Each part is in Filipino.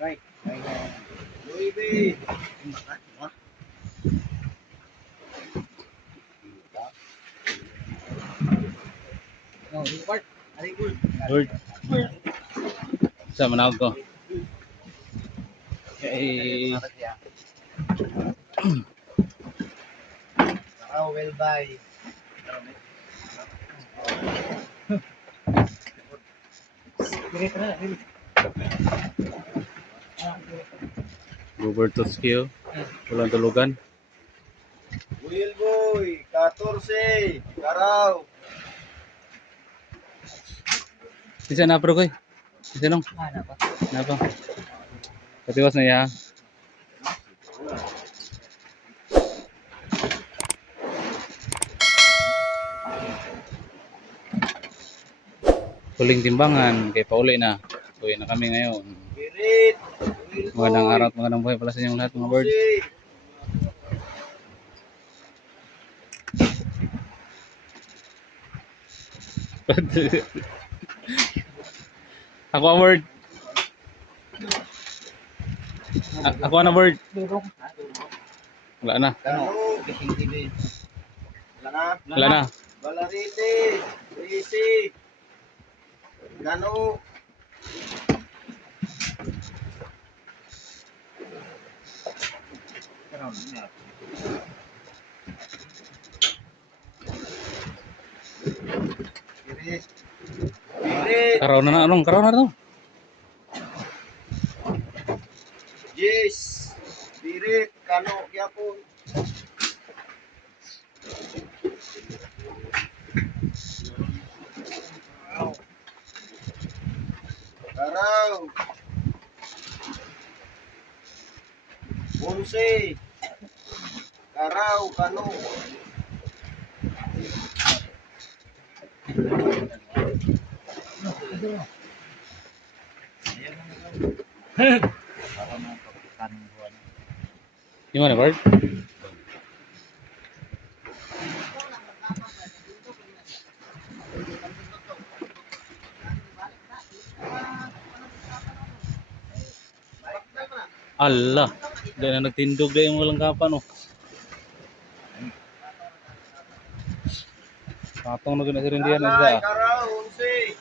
Right. Luibe. Oh, Bart. Ari ko. Bird. Sa manawag ko. Eh, Oh, well bye. Dito na, dito. Roberto Skill. Walang tulugan. Will boy, 14. Karaw. Isa na pro koy. Isa nung. Na pa. Katiwas na ya. Huling timbangan kay pauli na. Uwi na kami ngayon. Pirit. Will Magandang boy. araw at magandang buhay pala sa inyong lahat mga birds. Susi. Ako ang word. Ako ang word. Wala na. Kano. Wala na. Wala na. Balarite. Risi. Kano. Pirit. Pirit. Karaw na na anong? Karaw na to. Yes. Pirit. Kano. Gyapon. Karaw. 11. Karaw. Kano. Yung mana bird? Allah. Dahil na nagtindog dahil yung walang kapan oh. Patong na gina sirindihan na Lalay. siya. Karaw. 11.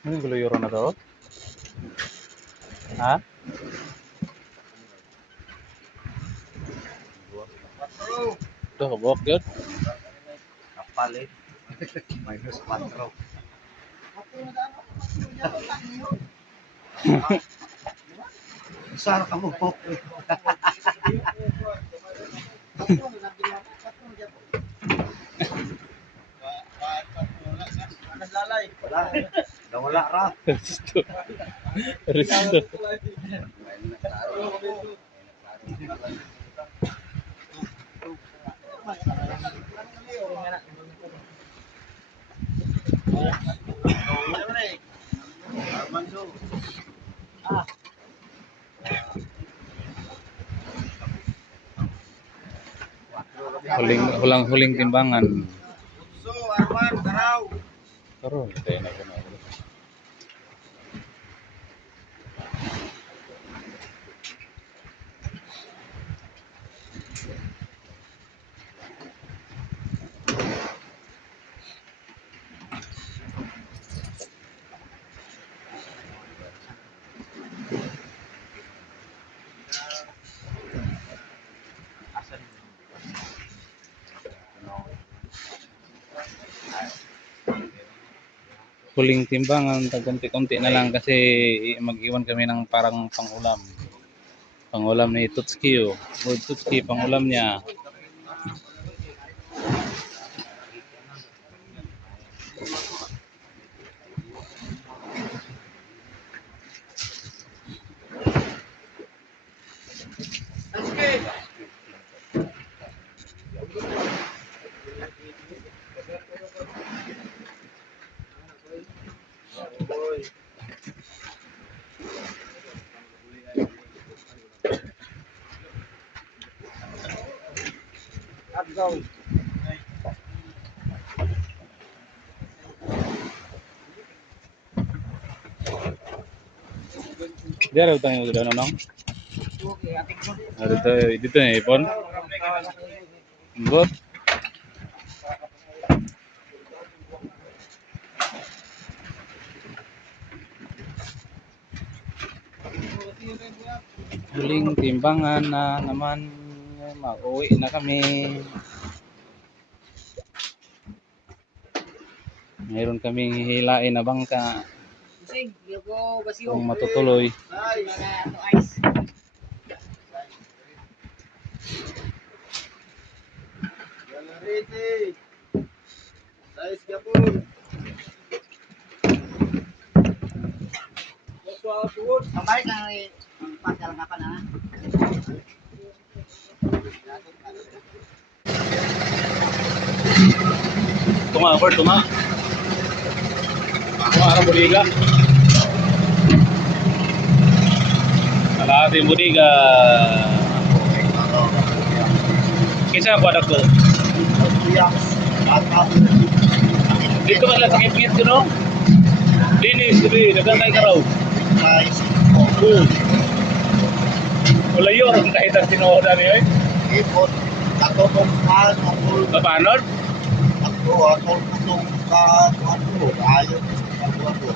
Ano yung guluyuran na to? Ha? 4. Ito, kabok yun. Kapalit. Minus 4. Saan ka mo po? Wala. Nawala ra. Risto. Risto. Armando. Huling timbangan. So, Arman, Karaw. Karon, tayo na ko na. Huling timbangan, tag-konti-konti na lang kasi mag-iwan kami ng parang pangulam. Pangulam ni Tutski oh. Word Tutski, pangulam niya. Boy. Up go. Diyan ito yung ano nang. Dito yung ipon. Good. Huling timbangan na naman. Mag-uwi na kami. Mayroon kaming hihilain na bangka. Kung matutuloy. Galarete. Size gapon. Kembali ka ang pagkalakapan na. Tunga, Bert, tunga. Tunga, arang budiga. Kalahati budiga. Kinsa ang padak ko? Dito ka lang sa ngit-ngit ko, no? Linis, dili, nagkantay ka raw. Wala yun, kahit ang sinuhoda niyo eh. Ipon. Katotong ka. Papanod? Ako, atol putong ka. Ano, ayaw. Ako.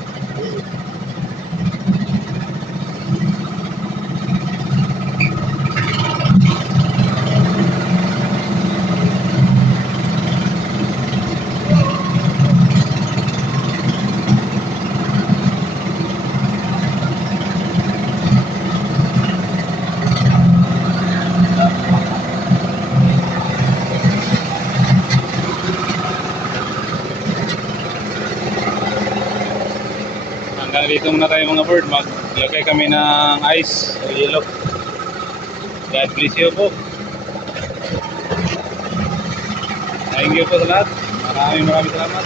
Hanggang dito muna tayo mga bird. Maglagay kami ng ice o yellow. God bless you po. Thank you po sa lahat. Maraming salamat.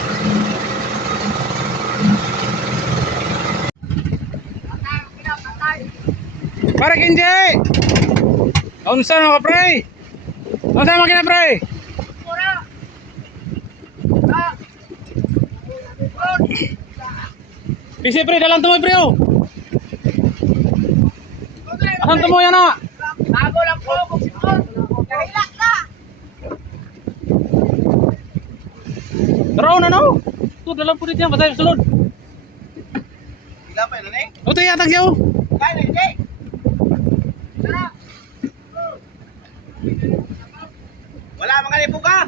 Para Kinje! Unsa na ka pre? Unsa mo kina pre? Pisi pre, dalang tumoy pre oh. Asan tumoy ana? Bago lang po, kumpon. Kahilak ka. Taraw na no. Tu dalam po dito yan, basta sulod. Ila pa yun, eh? O to yatag yaw. Kaya na, hindi. Wala mga lipo ka.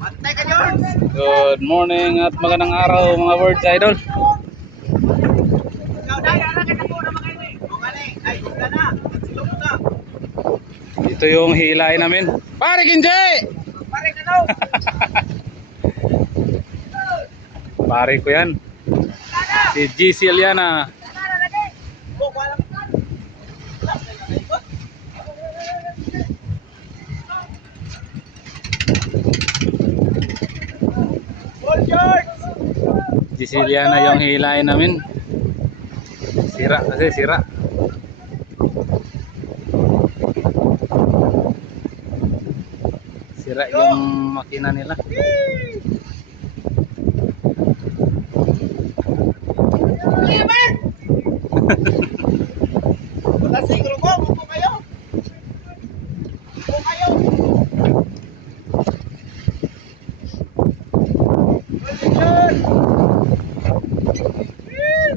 Mantay ka, George. Good morning at magandang araw mga birds idol. Ikaw, dahil anak kita po na mga ini. O nga ni, ay, huwag na. Silog mo na. Ito yung hilain namin. Pare Kinje! Pare ka daw. Pare ko yan. Si GC Aliana. O, wala mo ka. Ball, George. GC Aliana yung hilain namin. Sira kasi sira. Sira yung makina nila. Wala siguro mo, upo kayo. Upo kayo.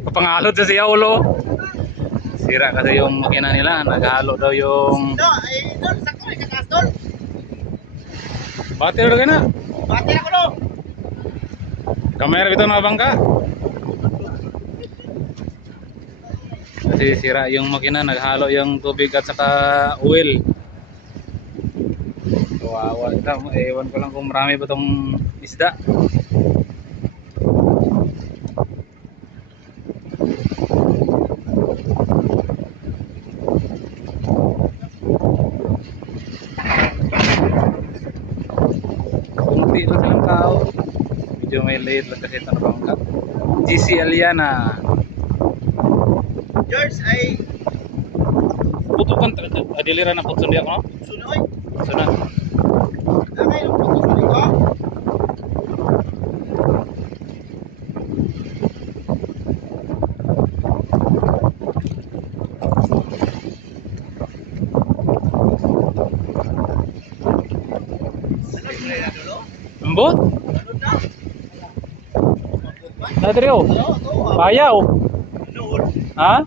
Papangalod sa siya ulo. Sira kasi yung makina nila. Naghalo daw yung No, ay, doon, sakto, ikataas doon. battery daw na. Bati ako doon. Kamera bitaw na bangka. Kasi sira yung makina, naghalo yung tubig at saka oil. Kawawa ito. Ewan ko lang kung marami ba itong isda. Kunti lang silang tao. Medyo may late lang kasi ito na bangka. GC Aliana. George, ay, Puto kan adiliran na putso diya ko no? sunoy. Sunod. Dami, puto sa liko. Ambot? Nadri oh. Payaw. Ha?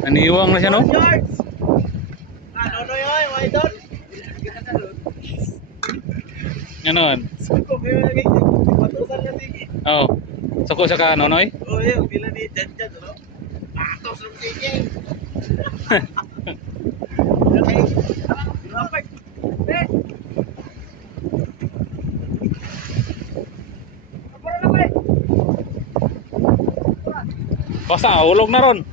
Naniwang na siya no? Ano no yun, mga idol? Ganon. Suko, pero lagi, patusan na sige. Oh. Suko siya ka nonoy? Oh, yun, bila ni Jan, no? Patos ng sige. Okay. Lapag. Basta, ulog na ron.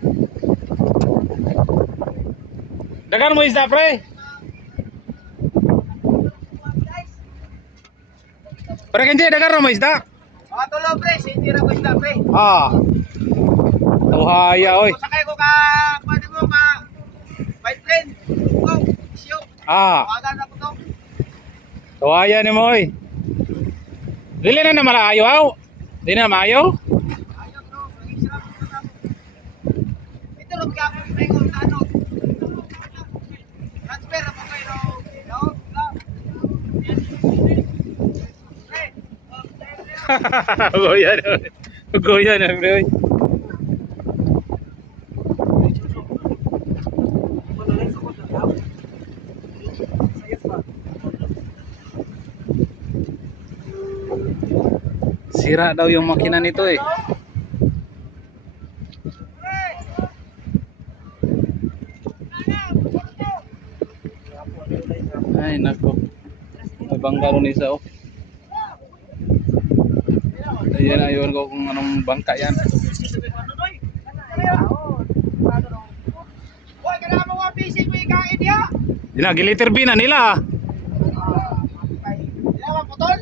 Dagan mo isda pre. Pre kenje dagan mo isda. Mga tulo, pre, sitira ko isda, pre. Ah. Tuhaya oy. Sakay ko ka, pwede mo ka, bike plane. Go, siyo. Ah. Tawagan na ko to. Tuhaya ni mo oy. Dili na malayo aw. Dili na maayo. Ayaw, bro, mag-isarap ko na mo. Ito, rin ka mo, pre, kung ano. Transfer na po kayo, no? Goyan. Goyan na bro. Sira daw yung makina nito eh. Ay nako. May bangka ron isa oh. Ayan, ayun ko kung anong bangka yan. Hoy, kailangan mo nga busy mo ikain niya. Ginagiliter B na nila. Kailangan mo tol.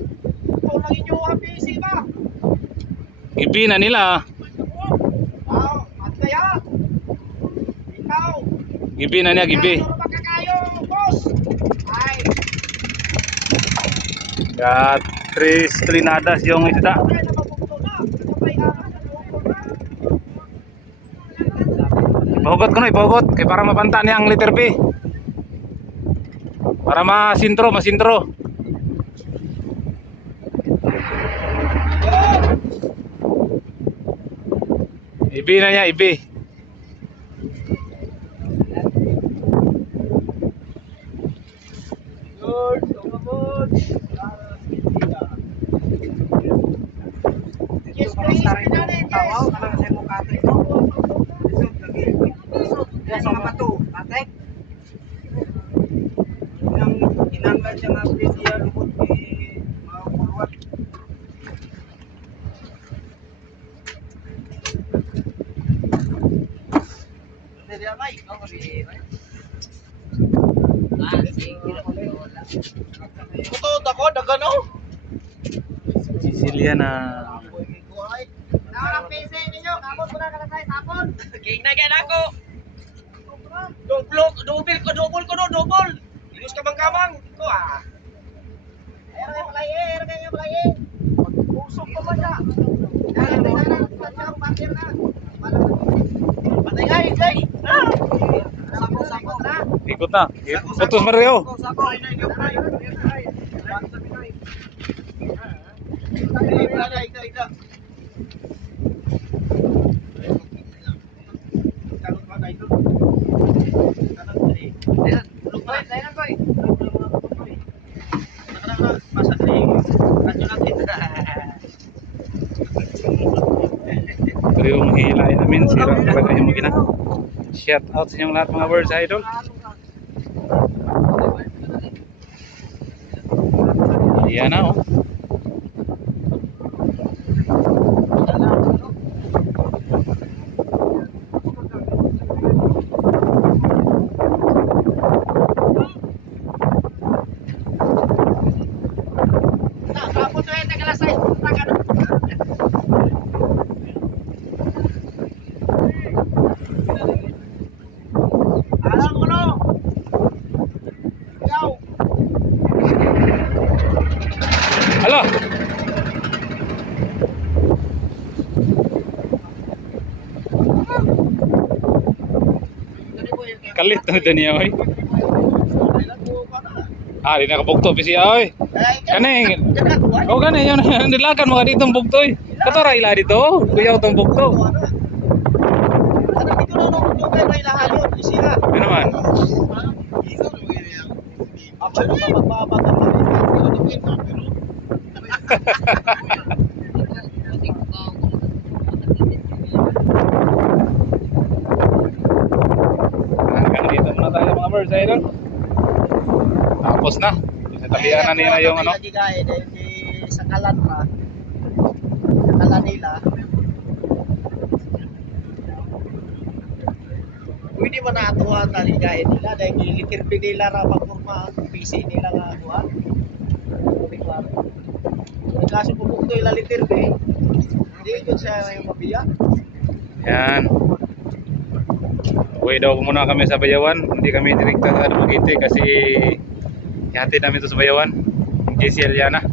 Kung lagi nyo nga busy ba? Ibi na nila. At kaya, ikaw, Gibi na niya, gibi. ano ba kakayo, boss? Ay, Got 3 trinadas yung isda. okay na mabukto na. Sabay araw na loko na. Ipahugot ko na, ipahugot. Kaya para mabanta niya ang liter B. Para masintro, masintro. Ibi na niya, ibi. Lord, tumabot. Yes, please, pinanin, yes. Inanggan siya nga please siya lubot kay mga puluwat. Hindi dia may, ako di. Ito ako dagan oh. Sicilia na. Ang PC ninyo, kapon ko na kalasay sapon. King na gyan ako. Double ko no, double. Ilos ka bang kamang? Ito ah. Ayan kayo palay eh, ayan kayo palay eh. Pusok pa ba siya? Ayan, bakir na. Patay nga, Jay. Sako na. Ikot na. Putos Mario. Sako. Ida. Ito yung hihilain namin. Sira talaga yung makina. Shout out sa inyong lahat mga birds idol. Ayan na oh. Kalit na ito niya, oy. Kailan ko pa na. Ah, di nakabugto pa siya, oy. Kani, oh kani, yun, nilakan mga ditong bugto, oy. Katara ila dito, kuyaw tong bugto. Ano dito na nung tubig na ilahalon, isira. Ano naman? Abay mo ka magbabata pa rin. Pero tubig na, pero... Hanggang dito muna tayo mga birds, idol. Tapos na. Natabihan na nila yung ano. Sa kalan pa. Sa kalan nila. Pwede ba natuwa ang taligayin nila dahil ilitirpi nila na pagpurma ang PC nila nga kuha. Klaro. Kung kaso pupukto ila litirpi, hindi yun siya yung mabiyak. Yan. Uwi daw muna kami sa Bayawan. Hindi kami direkta sa Dumaguete kasi ihatid namin ito sa Bayawan. Yung JCL Yana.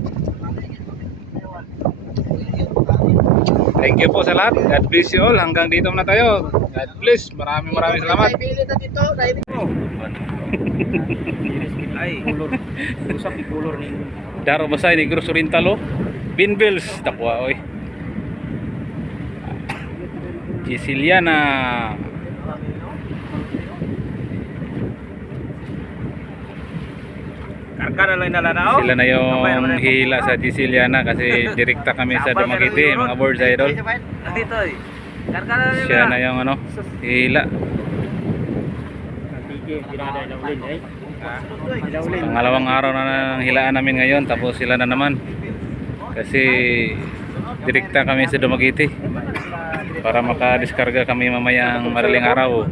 Thank you po sa lahat. God bless you all. Hanggang dito muna tayo. God bless. Maraming salamat. May pili na dito. Ay, kulor. Usap di kulor ni. Daro Basay ni Cruz Orientalo. Binbills. Takwa oy. JCL Yana. Karga na lang nalanao. Sila na yung hila sa JCL Yana kasi direkta kami sa Dumaguete, mga birds idol. Dito eh. Karga na lang. Siya na yung ano, hila. Pangalawang araw na ng hilaan namin ngayon, tapos sila na naman. Kasi direkta kami sa Dumaguete para makadiskarga kami mamayang madaling araw.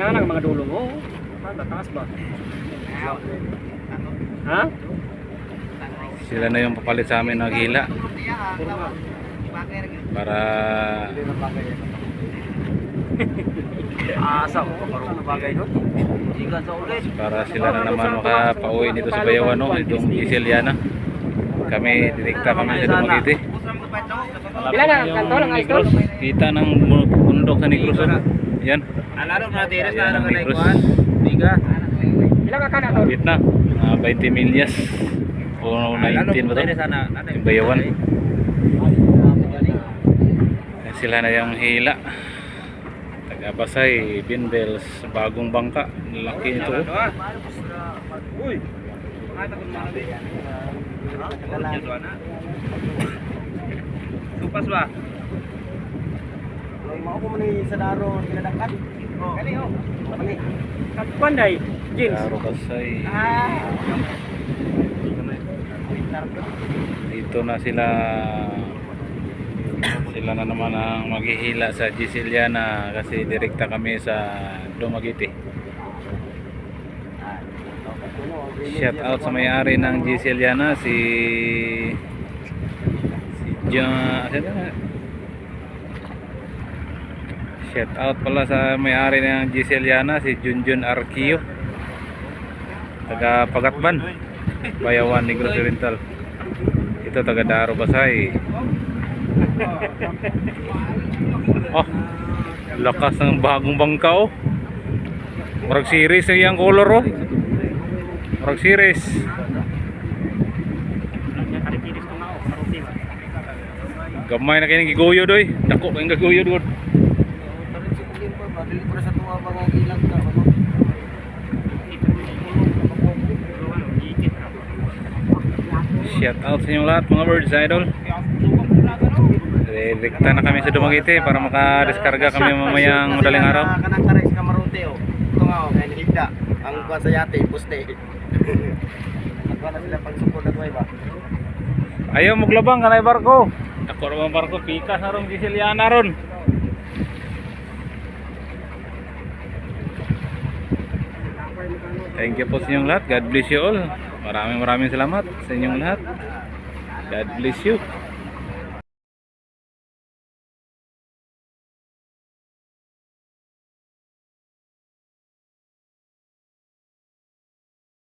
Nga lang mga dulong. Oo. Taas ba? Ha? Sila na yung papalit sa amin ng hila para Asa ko marunong bagay doon. Ikan sa ulit. para sila na naman makapauwi dito sa Bayawan, no? Itong JCL Yana. Kami direkta kami sa Dumaguete. Ilan ang kanto ng Negros? Kita ng bundok sa Negros. Yan. Alaro na tiras Yan ang Negros. Tiga. Ilan ka na to? Wait na. 20 milyas. O 19 ba ito? Yung Bayawan. Sila na yung hila. Tagabasay, Binbels, bagong bangka. Laki nito. Uy. Supas ba? Mau ko man sa daro kinadakan. Oh. Kani oh. Kani. Katkuan dai. Jeans. Tagabasay. Dito na sila. Sila na naman ang maghihila sa JCL Yana kasi direkta kami sa Dumaguete. Shout out sa may-ari ng JCL Yana si shout out pala sa may-ari ng JCL Yana si Junjun Arquio, taga Pagatban, Bayawan, Negros Oriental. Ito taga Daro Basay. Oh, lakas ng bagong bangka oh. Marag series na yung color oh. Marag series. Gamay na kayo ng giguyo doy. Dako kayong giguyo doon. Shout out sa inyong lahat mga birds idol. Direkta na kami sa Dumaguete para makadiskarga kami mamayang madaling araw. Kanang tarex ka maruti oh. Ito nga oh, kay higda. Ang kuan sa yate, poste. Ako na sila pagsukod at way ba. Ayaw maglabang kanay barko. Ako rin ang barko, pikas na rin JCL Yana ron. Thank you po sa inyong lahat. God bless you all. Maraming salamat sa inyong lahat. God bless you.